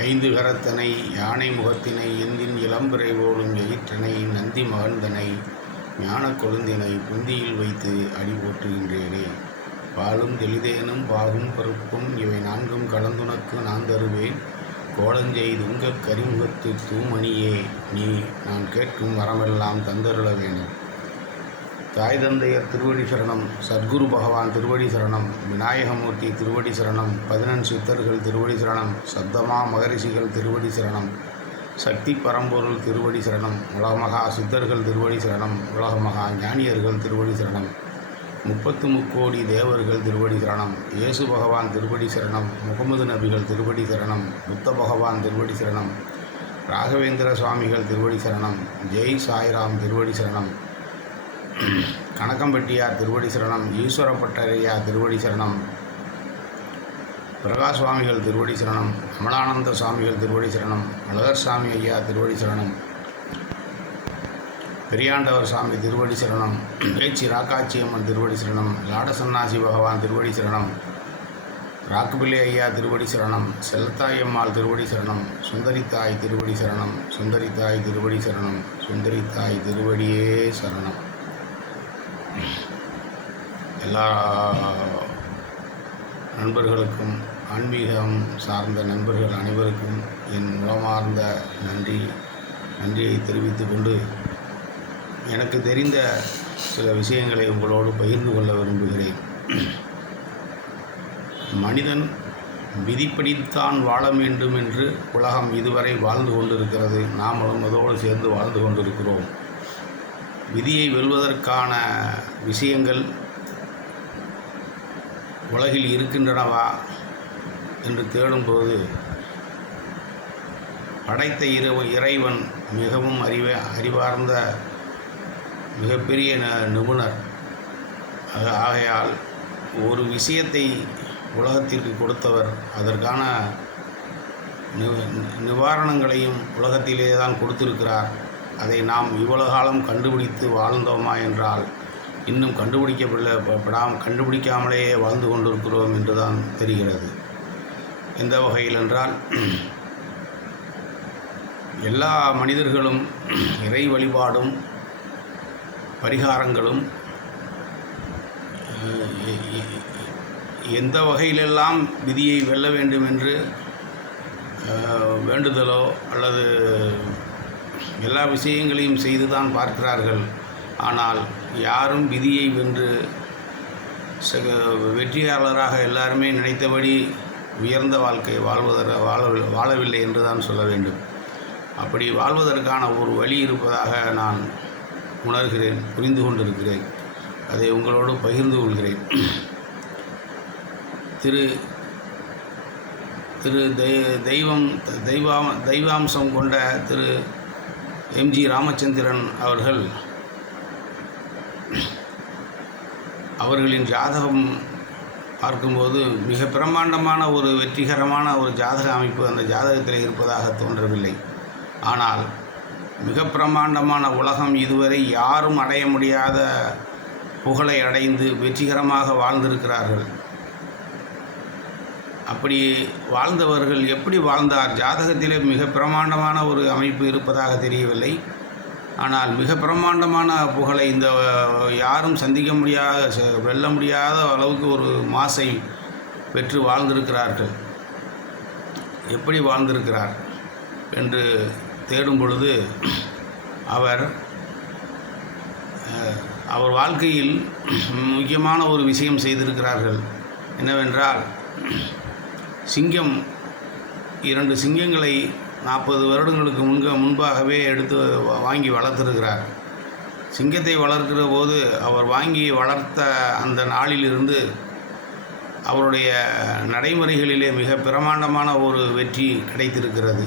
ஐந்து கரத்தனை யானை முகத்தினை எந்தின் இளம்பிறை போலும் எயிற்றனை நந்தி மகந்தனை ஞானக் கொழுந்தினை புந்தியில் வைத்து அடி போற்றுகின்றேனே. பாலும் தெளிதேனும் பாகும் பருப்பும் இவை நான்கும் கலந்துனக்கு நான் தருவேன். கோலஞ்செய்துங்கக் கரிமுகத்து தூமணியே நீ நான் கேட்கும் வரமெல்லாம் தந்தருள வேணும். தாய் தந்தையர் திருவடி சரணம். சத்குரு பகவான் திருவடி சரணம். விநாயகமூர்த்தி திருவடி சரணம். 11 சித்தர்கள் திருவடி சரணம். சப்தமா மகரிஷிகள் திருவடி சரணம். சக்தி பரம்பொருள் திருவடி சரணம். உலகமகா சித்தர்கள் திருவடி சரணம். உலகமகா ஞானியர்கள் திருவடி சரணம். 33 தேவர்கள் திருவடி சரணம். இயேசு பகவான் திருவடி சரணம். முகமது நபிகள் திருவடி சரணம். புத்த பகவான் திருவடி சரணம். ராகவேந்திர சுவாமிகள் திருவடி சரணம். ஜெய் சாய்ராம் திருவடி சரணம். கணக்கம்பட்டியார் திருவடி சரணம். ஈஸ்வரப்பட்டரையா திருவடி சரணம். பிரகாஷ் சுவாமிகள் திருவடி சரணம். அமலானந்த சுவாமிகள் திருவடி சரணம். அழகர் சாமி ஐயா திருவடி சரணம். பெரியாண்டவர் சாமி திருவடி சரணம். பேச்சி ராக்காட்சியம்மன் திருவடி சரணம். லாடசன்னாசி பகவான் திருவடி சரணம். ராக்குபிள்ளை ஐயா திருவடி சரணம். செல்லத்தாயம்மாள் திருவடி சரணம். சுந்தரித்தாய் திருவடி சரணம். சுந்தரித்தாய் திருவடி சரணம். சுந்தரித்தாய் திருவடியே சரணம். எல்லா நண்பர்களுக்கும், ஆன்மீகம் சார்ந்த நண்பர்கள் அனைவருக்கும் என் உளமார்ந்த நன்றியை தெரிவித்து கொண்டு, எனக்கு தெரிந்த சில விஷயங்களை உங்களோடு பகிர்ந்து கொள்ள விரும்புகிறேன். மனிதன் விதிப்படித்தான் வாழ வேண்டும் என்று உலகம் இதுவரை வாழ்ந்து கொண்டிருக்கிறது. நாமளும் அதோடு சேர்ந்து வாழ்ந்து கொண்டிருக்கிறோம். விதியை வெல்வதற்கான விஷயங்கள் உலகில் இருக்கின்றனவா என்று தேடும்போது, படைத்த இறைவன் மிகவும் அறிவார்ந்த மிகப்பெரிய நிபுணர். ஆகையால் ஒரு விஷயத்தை உலகத்திற்கு கொடுத்தவர் அதற்கான நிவாரணங்களையும் உலகத்திலே தான் கொடுத்திருக்கிறார். அதை நாம் இவ்வளவு காலம் கண்டுபிடித்து வாழ்ந்தோமா என்றால் இன்னும் கண்டுபிடிக்காமலேயே வாழ்ந்து கொண்டிருக்கிறோம் என்றுதான் தெரிகிறது. எந்த வகையில் என்றால், எல்லா மனிதர்களும் இறை வழிபாடும் பரிகாரங்களும் எந்த வகையிலெல்லாம் விதியை வெல்ல வேண்டும் என்று வேண்டுதலோ அல்லது எல்லா விஷயங்களையும் செய்து தான் பார்க்கிறார்கள். ஆனால் யாரும் விதியை வென்று வெற்றியாளராக எல்லாருமே நினைத்தபடி உயர்ந்த வாழ்க்கை வாழவில்லை என்று தான் சொல்ல வேண்டும். அப்படி வாழ்வதற்கான ஒரு வழி இருப்பதாக நான் உணர்கிறேன், புரிந்து கொண்டிருக்கிறேன். அதை உங்களோடு பகிர்ந்து கொள்கிறேன். தெய்வாம்சம் கொண்ட திரு MG ராமச்சந்திரன் அவர்களின் ஜாதகம் பார்க்கும்போது மிக பிரம்மாண்டமான ஒரு வெற்றிகரமான ஒரு ஜாதக அமைப்பு அந்த ஜாதகத்தில் இருப்பதாக தோன்றவில்லை. ஆனால் மிக பிரம்மாண்டமான உலகம் இதுவரை யாரும் அடைய முடியாத புகழை அடைந்து வெற்றிகரமாக வாழ்ந்திருக்கிறார்கள். அப்படி வாழ்ந்தவர்கள் எப்படி வாழ்ந்தார்? ஜாதகத்திலே மிக பிரம்மாண்டமான ஒரு அமைப்பு இருப்பதாக தெரியவில்லை. ஆனால் மிக பிரம்மாண்டமான புகழை இந்த யாரும் வெல்ல முடியாத அளவுக்கு ஒரு மாசை பெற்று வாழ்ந்திருக்கிறார்கள். எப்படி வாழ்ந்திருக்கிறார் என்று தேடும் பொழுது அவர் வாழ்க்கையில் முக்கியமான ஒரு விஷயம் செய்திருக்கிறார்கள். என்னவென்றால், 2 சிங்கங்களை 40 வருடங்களுக்கு முன்பாகவே எடுத்து வாங்கி வளர்த்திருக்கிறார். சிங்கத்தை வளர்க்கிற போது அவர் வாங்கி வளர்த்த அந்த நாளிலிருந்து அவருடைய நடைமுறைகளிலே மிக பிரமாண்டமான ஒரு வெற்றி கிடைத்திருக்கிறது.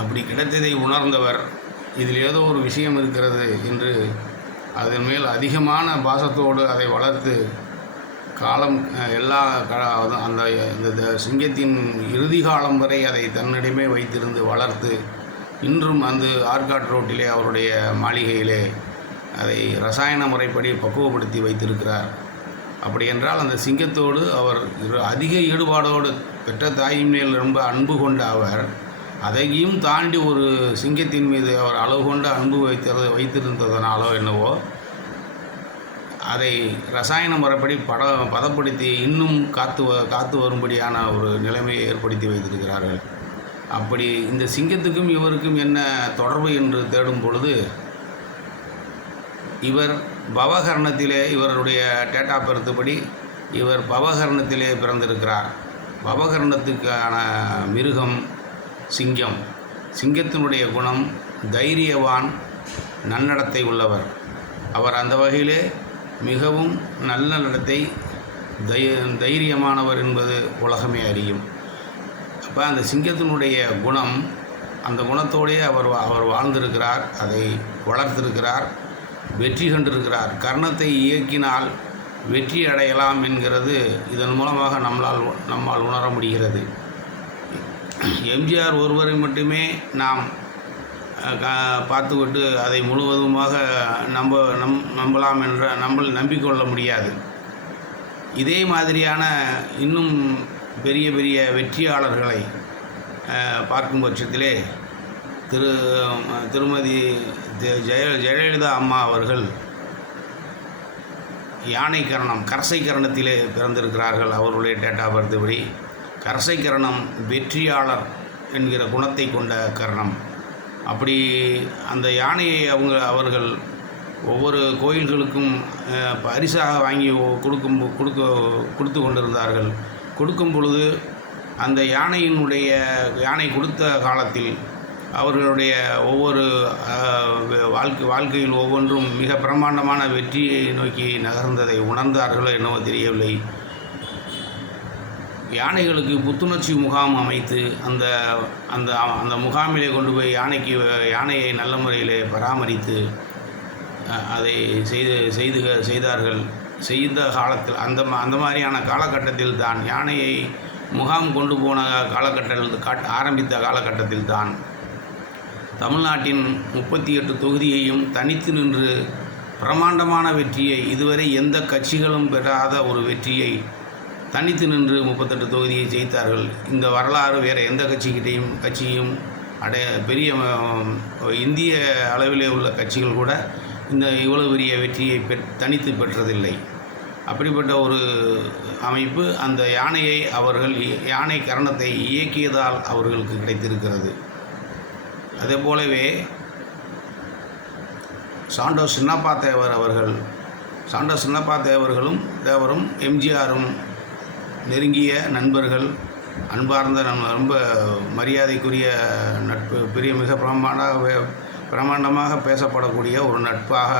அப்படி கிடைத்ததை உணர்ந்தவர், இதில் ஏதோ ஒரு விஷயம் இருக்கிறது என்று அதன் மேல் அதிகமான பாசத்தோடு அதை வளர்த்து காலம் இந்த சிங்கத்தின் இறுதி காலம் வரை அதை தன்னிடமே வைத்திருந்து வளர்த்து இன்றும் அந்த ஆர்காட் ரோட்டிலே அவருடைய மாளிகையிலே அதை ரசாயன முறைப்படி பக்குவப்படுத்தி வைத்திருக்கிறார். அப்படி என்றால் அந்த சிங்கத்தோடு அவர் அதிக ஈடுபாடோடு பெற்ற தாயின் மேல் ரொம்ப அன்பு கொண்ட அவர் அதையும் தாண்டி ஒரு சிங்கத்தின் மீது அவர் அளவு கொண்ட அன்பு வைத்திருந்ததனாலோ என்னவோ அதை ரசாயன முறைப்படி பதப்படுத்தி இன்னும் காத்து வரும்படியான ஒரு நிலைமையை ஏற்படுத்தி வைத்திருக்கிறார்கள். அப்படி இந்த சிங்கத்துக்கும் இவருக்கும் என்ன தொடர்பு என்று தேடும் பொழுது இவர் பவகர்ணத்திலே, இவருடைய டேட் ஆஃப் பர்த் படி இவர் பவகர்ணத்திலே பிறந்திருக்கிறார். பவகர்ணத்துக்கான மிருகம் சிங்கம். சிங்கத்தினுடைய குணம் தைரியவான், நன்னடத்தை உள்ளவர். அவர் அந்த வகையிலே மிகவும் நல்ல நடத்தை, தைரியமானவர் என்பது உலகமே அறியும். அப்போ அந்த சிங்கத்தினுடைய குணம், அந்த குணத்தோடே அவர் வாழ்ந்திருக்கிறார், அதை வளர்த்திருக்கிறார், வெற்றி கண்டிருக்கிறார். கர்ணத்தை இயக்கினால் வெற்றி அடையலாம் என்கிறது இதன் மூலமாக நம்மால் உணர முடிகிறது. எம்ஜிஆர் ஒருவரை மட்டுமே நாம் பார்த்துவிட்டு அதை முழுவதுமாக நம்பலாம் என்ற நம்பிக்கொள்ள முடியாது. இதே மாதிரியான இன்னும் பெரிய பெரிய வெற்றியாளர்களை பார்க்கும் பட்சத்திலே திருமதி ஜெயலலிதா அம்மா அவர்கள் யானை கரணம், கரசை கரணத்திலே பிறந்திருக்கிறார்கள். அவர்களுடைய டேட் ஆஃப் பர்த் படி கரசை கரணம் வெற்றியாளர் என்கிற குணத்தை கொண்ட கரணம். அப்படி அந்த யானையை அவர்கள் ஒவ்வொரு கோயில்களுக்கும் பரிசாக வாங்கி கொடுத்து கொண்டிருந்தார்கள். கொடுக்கும் பொழுது அந்த யானை கொடுத்த காலத்தில் அவர்களுடைய ஒவ்வொரு வாழ்க்கையில் ஒவ்வொன்றும் மிக பிரமாண்டமான வெற்றியை நோக்கி நகர்ந்ததை உணர்ந்தார்களோ என்னவோ தெரியவில்லை. யானைகளுக்கு புத்துணர்ச்சி முகாம் அமைத்து அந்த அந்த அந்த முகாமிலே கொண்டு போய் யானையை நல்ல முறையிலே பராமரித்து அதை செய்தார்கள். செய்த காலத்தில் அந்த மாதிரியான காலகட்டத்தில் தான், யானையை முகாம் கொண்டு போன ஆரம்பித்த காலகட்டத்தில் தான் தமிழ்நாட்டின் 38 தொகுதியையும் தனித்து நின்று பிரமாண்டமான வெற்றியை, இதுவரை எந்த கட்சிகளும் பெறாத ஒரு வெற்றியை தனித்து நின்று 38 தொகுதியை ஜெயித்தார்கள். இந்த வரலாறு வேறு எந்த கட்சியும் பெரிய இந்திய அளவிலே உள்ள கட்சிகள் கூட இவ்வளவு பெரிய வெற்றியை தனித்து பெற்றதில்லை. அப்படிப்பட்ட ஒரு அமைப்பு அந்த யானை கரணத்தை இயக்கியதால் அவர்களுக்கு கிடைத்திருக்கிறது. அதே போலவே சாண்டோ சின்னப்பா தேவரும் எம்ஜிஆரும் நெருங்கிய நண்பர்கள், அன்பார்ந்த ரொம்ப மரியாதைக்குரிய நட்பு, மிக பிரமாண்டமாக பேசப்படக்கூடிய ஒரு நட்பாக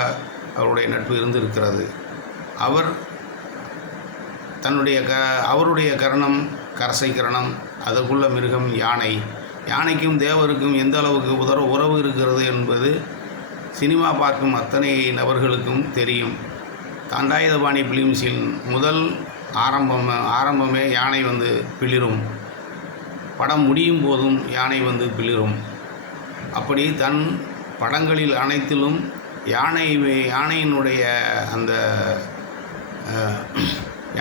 அவருடைய நட்பு இருந்திருக்கிறது. அவருடைய கரணம் கரசை கரணம், அதற்குள்ள மிருகம் யானை. யானைக்கும் தேவருக்கும் எந்த அளவுக்கு உறவு இருக்கிறது என்பது சினிமா பார்க்கும் அத்தனை நபர்களுக்கும் தெரியும். தண்டாயுதபாணி பிலிம்ஸில் முதல் ஆரம்பமே யானை பிளிரும். படம் முடியும் போதும் யானை பிளிரும். அப்படி தன் படங்களில் அனைத்திலும் யானையினுடைய அந்த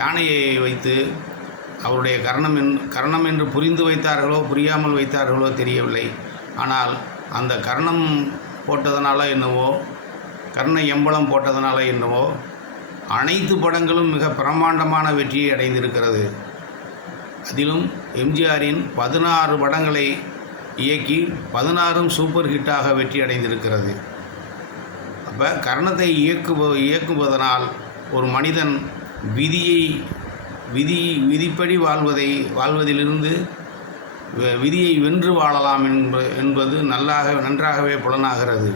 யானையை வைத்து அவருடைய கர்ணம் என்று புரிந்து வைத்தார்களோ புரியாமல் வைத்தார்களோ தெரியவில்லை. ஆனால் அந்த கர்ணம் போட்டதனால என்னவோ, கர்ண எம்பளம் போட்டதனால என்னவோ, அனைத்து படங்களும் மிக பிரமாண்டமான வெற்றியை அடைந்திருக்கிறது. அதிலும் எம்ஜிஆரின் 16 படங்களை இயக்கி 16ம் சூப்பர் ஹிட்டாக வெற்றி அடைந்திருக்கிறது. அப்போ கர்ணத்தை இயக்குவதனால் ஒரு மனிதன் விதிப்படி வாழ்வதிலிருந்து விதியை வென்று வாழலாம் என்பது நன்றாகவே புலனாகிறது.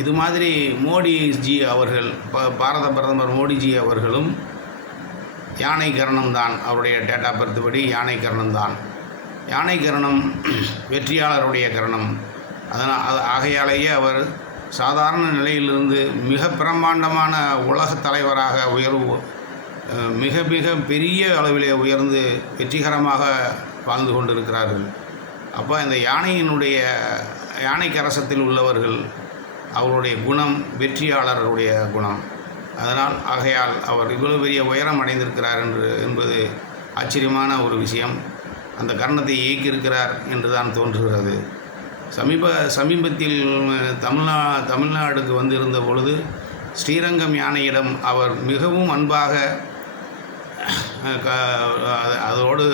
இது மாதிரி மோடிஜி அவர்கள், பாரத பிரதமர் மோடிஜி அவர்களும் யானை கரணம்தான். அவருடைய டேட் ஆஃப் பர்த் படி யானை கரணம்தான். யானை கரணம் வெற்றியாளருடைய கரணம். ஆகையாலேயே அவர் சாதாரண நிலையிலிருந்து மிக பிரமாண்டமான உலகத் தலைவராக மிக மிக பெரிய அளவிலே உயர்ந்து வெற்றிகரமாக வாழ்ந்து கொண்டிருக்கிறார்கள். அப்போ இந்த யானை கரசத்தில் உள்ளவர்கள், அவருடைய குணம் வெற்றியாளருடைய குணம். அதனால் ஆகையால் அவர் இவ்வளவு பெரிய உயரம் அடைந்திருக்கிறார் என்பது ஆச்சரியமான ஒரு விஷயம். அந்த கர்ணத்தை இயக்கியிருக்கிறார் என்று தான் தோன்றுகிறது. சமீபத்தில் தமிழ்நாடுக்கு வந்திருந்த பொழுது ஸ்ரீரங்கம் யானையிடம் அவர் மிகவும் அன்பாக அதோடு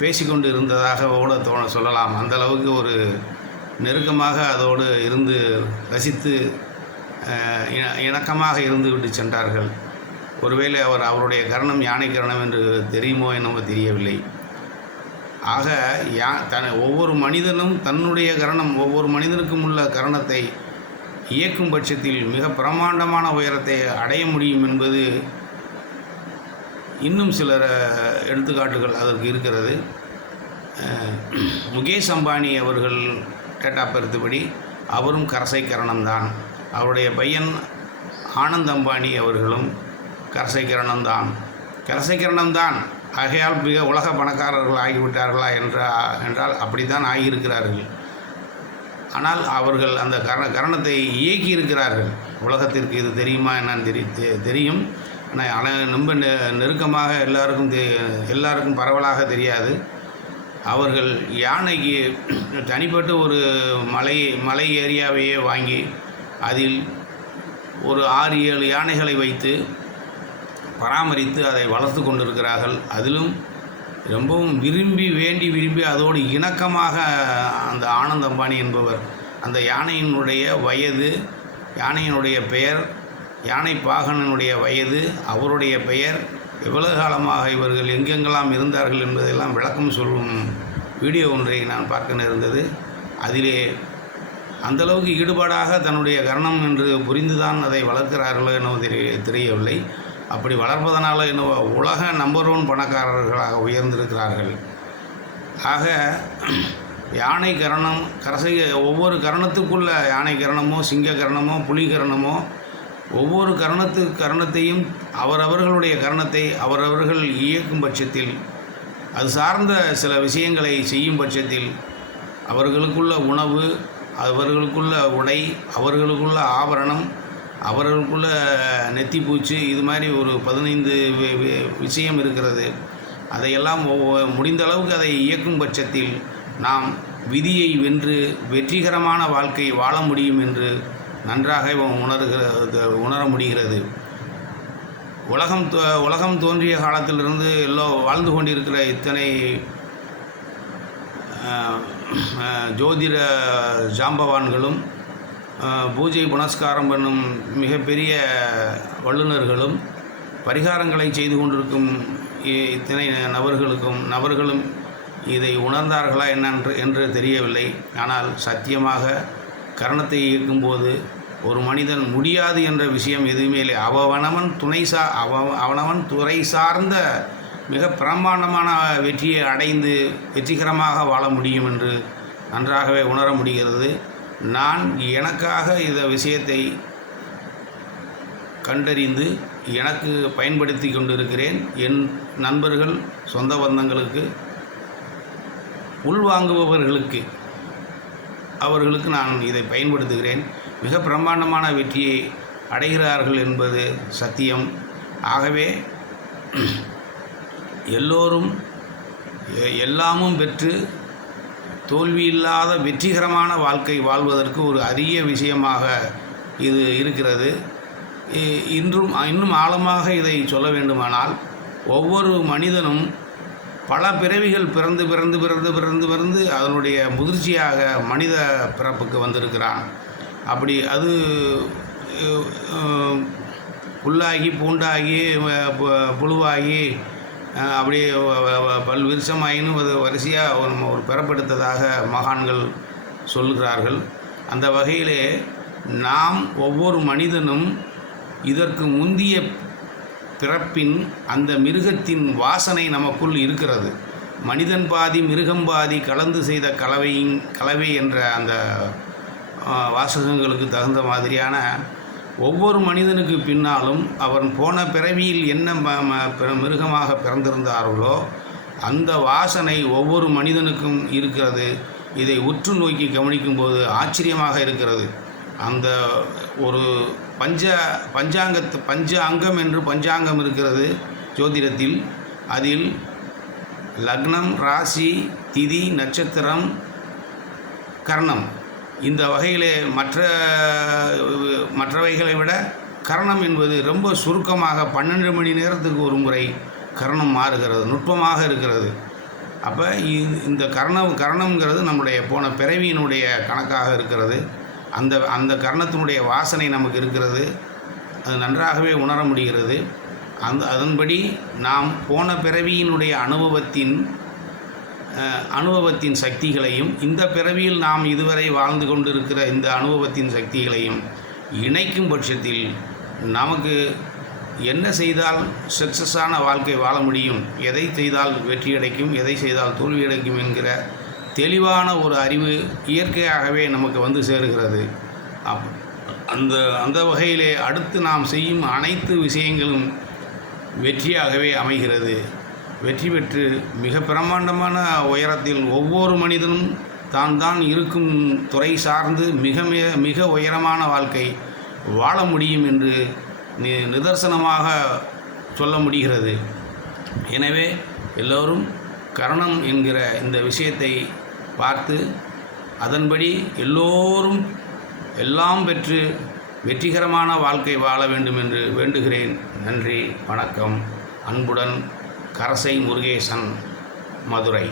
பேசிக்கொண்டு இருந்ததாக கூட சொல்லலாம். அந்த அளவுக்கு ஒரு நெருக்கமாக அதோடு இருந்து ரசித்து இணக்கமாக இருந்து விட்டு சென்றார்கள். ஒருவேளை அவருடைய கர்ணம் யானை கர்ணம் என்று தெரியுமோ என்னமோ தெரியவில்லை. ஆக ஒவ்வொரு மனிதனும் தன்னுடைய கர்ணம், ஒவ்வொரு மனிதனுக்கும் உள்ள கர்ணத்தை இயக்கும் பட்சத்தில் மிக பிரமாண்டமான உயரத்தை அடைய முடியும் என்பது இன்னும் சில எடுத்துக்காட்டுகள் அதற்கு இருக்கிறது. முகேஷ் அம்பானி அவர்கள் டேட் ஆஃப் பர்த்படி அவரும் கரசை கரணம்தான். அவருடைய பையன் ஆனந்த் அம்பானி அவர்களும் கரசை கரணம்தான். ஆகையால் மிக உலக பணக்காரர்கள் ஆகிவிட்டார்களா என்றால் அப்படித்தான் ஆகியிருக்கிறார்கள். ஆனால் அவர்கள் அந்த கரணத்தை இயக்கி இருக்கிறார்கள். உலகத்திற்கு இது தெரியுமா என்னன்னு தெரியும். ஆனால் ரொம்ப நெருக்கமாக எல்லாருக்கும் பரவலாக தெரியாது. அவர்கள் யானைக்கு தனிப்பட்ட ஒரு மலை ஏரியாவையே வாங்கி அதில் ஒரு 6-7 யானைகளை வைத்து பராமரித்து அதை வளர்த்து கொண்டிருக்கிறார்கள். அதிலும் ரொம்பவும் விரும்பி அதோடு இணக்கமாக அந்த ஆனந்த் அம்பானி என்பவர் அந்த யானையினுடைய வயது, யானையினுடைய பெயர், யானை பாகனுடைய வயது, அவருடைய பெயர், எவ்வளவு காலமாக இவர்கள் எங்கெங்கெல்லாம் இருந்தார்கள் என்பதெல்லாம் விளக்கம் சொல்லும் வீடியோ ஒன்றை நான் பார்க்க நேர்ந்தது. அதிலே அந்தளவுக்கு ஈடுபாடாக தன்னுடைய கர்ணம் என்று புரிந்துதான் அதை வளர்க்கிறார்களோ என்னவோ தெரியவில்லை. அப்படி வளர்ப்பதனால என்னவோ உலக நம்பர் 1 பணக்காரர்களாக உயர்ந்திருக்கிறார்கள். ஆக யானை கரணம் ஒவ்வொரு கரணத்துக்குள்ள யானை கரணமோ, சிங்க கரணமோ, புலி கரணமோ, ஒவ்வொரு கரணத்தையும் அவரவர்களுடைய கரணத்தை அவரவர்கள் இயக்கும் பட்சத்தில், அது சார்ந்த சில விஷயங்களை செய்யும் பட்சத்தில் அவர்களுக்குள்ள உணவு, அவர்களுக்குள்ள உடை, அவர்களுக்குள்ள ஆபரணம், அவர்களுக்குள்ள நெத்திப்பூச்சு, இது மாதிரி ஒரு 15 விஷயம் இருக்கிறது. அதையெல்லாம் முடிந்த அளவுக்கு அதை இயக்கும் பட்சத்தில் நாம் விதியை வென்று வெற்றிகரமான வாழ்க்கை வாழ முடியும் என்று நன்றாக உணர முடிகிறது. உலகம் தோன்றிய காலத்திலிருந்து வாழ்ந்து கொண்டிருக்கிற இத்தனை ஜோதிட ஜாம்பவான்களும் பூஜை புனஸ்காரம் பண்ணும் மிகப்பெரிய வல்லுநர்களும் பரிகாரங்களை செய்து கொண்டிருக்கும் இத்தனை நபர்களும் இதை உணர்ந்தார்களா என்று தெரியவில்லை. ஆனால் சத்தியமாக கரணத்தை இயக்கும்போது ஒரு மனிதன் முடியாது என்ற விஷயம் எதுவுமே இல்லை. அவனவன் துறை சார்ந்த மிக பிரமாண்டமான வெற்றியை அடைந்து வெற்றிகரமாக வாழ முடியும் என்று நன்றாகவே உணர முடிகிறது. நான் எனக்காக இந்த விஷயத்தை கண்டறிந்து எனக்கு பயன்படுத்தி கொண்டிருக்கிறேன். என் நண்பர்கள், சொந்த பந்தங்களுக்கு, உள்வாங்குபவர்களுக்கு அவர்களுக்கு நான் இதை பயன்படுத்துகிறேன். மிக பிரம்மாண்டமான வெற்றியை அடைகிறார்கள் என்பது சத்தியம். ஆகவே எல்லோரும் எல்லாமும் பெற்று தோல்வியில்லாத வெற்றிகரமான வாழ்க்கை வாழ்வதற்கு ஒரு அரிய விஷயமாக இது இருக்கிறது. இன்னும் ஆழமாக இதை சொல்ல வேண்டுமானால், ஒவ்வொரு மனிதனும் பல பிறவிகள் பிறந்து அதனுடைய முதிர்ச்சியாக மனித பிறப்புக்கு வந்திருக்கிறான். அப்படி அது புல்லாகி பூண்டாகி புழுவாகி அப்படியே பல்விருஷமாயின்னு வரிசையாக ஒரு பிறப்பெடுத்ததாக மகான்கள் சொல்கிறார்கள். அந்த வகையிலே நாம் ஒவ்வொரு மனிதனும் இதற்கு முந்திய பிறப்பின் அந்த மிருகத்தின் வாசனை நமக்குள் இருக்கிறது. மனிதன் பாதி மிருகம் பாதி கலந்து செய்த கலவை என்ற அந்த வாசகங்களுக்கு தகுந்த மாதிரியான ஒவ்வொரு மனிதனுக்கு பின்னாலும் அவன் போன பிறவியில் என்ன மிருகமாக பிறந்திருந்தார்களோ அந்த வாசனை ஒவ்வொரு மனிதனுக்கும் இருக்கிறது. இதை உற்று நோக்கி கவனிக்கும்போது ஆச்சரியமாக இருக்கிறது. அந்த பஞ்ச அங்கம் என்று பஞ்சாங்கம் இருக்கிறது ஜோதிடத்தில். அதில் லக்னம், ராசி, திதி, நட்சத்திரம், கர்ணம் இந்த வகையிலே மற்றவைகளை விட கர்ணம் என்பது ரொம்ப சுருக்கமாக 12 மணி நேரத்துக்கு ஒரு முறை கர்ணம் மாறுகிறது, நுட்பமாக இருக்கிறது. அப்போ இந்த கர்ணம்ங்கிறது நம்முடைய போன பிறவியினுடைய கணக்காக இருக்கிறது. அந்த கர்ணத்தினுடைய வாசனை நமக்கு இருக்கிறது, அது நன்றாகவே உணர முடிகிறது. அதன்படி நாம் போன பிறவியினுடைய அனுபவத்தின் சக்திகளையும் இந்த பிறவியில் நாம் இதுவரை வாழ்ந்து கொண்டிருக்கிற இந்த அனுபவத்தின் சக்திகளையும் இணைக்கும் பட்சத்தில் நமக்கு என்ன செய்தால் சக்ஸஸான வாழ்க்கை வாழ முடியும், எதை செய்தால் வெற்றி கிடைக்கும், எதை செய்தால் தோல்வி கிடைக்கும் என்கிற தெளிவான ஒரு அறிவு இயற்கையாகவே நமக்கு வந்து சேருகிறது. அந்த வகையிலே அடுத்து நாம் செய்யும் அனைத்து விஷயங்களும் வெற்றியாகவே அமைகிறது. வெற்றி பெற்று மிக பிரம்மாண்டமான உயரத்தில் ஒவ்வொரு மனிதனும் தான் இருக்கும் துறை சார்ந்து மிக உயரமான வாழ்க்கை வாழ முடியும் என்று நிதர்சனமாக சொல்ல முடிகிறது. எனவே எல்லோரும் கர்ணம் என்கிற இந்த விஷயத்தை பார்த்து அதன்படி எல்லோரும் எல்லாம் பெற்று வெற்றிகரமான வாழ்க்கை வாழ வேண்டும் என்று வேண்டுகிறேன். நன்றி, வணக்கம். அன்புடன் கரசை முருகேசன், மதுரை.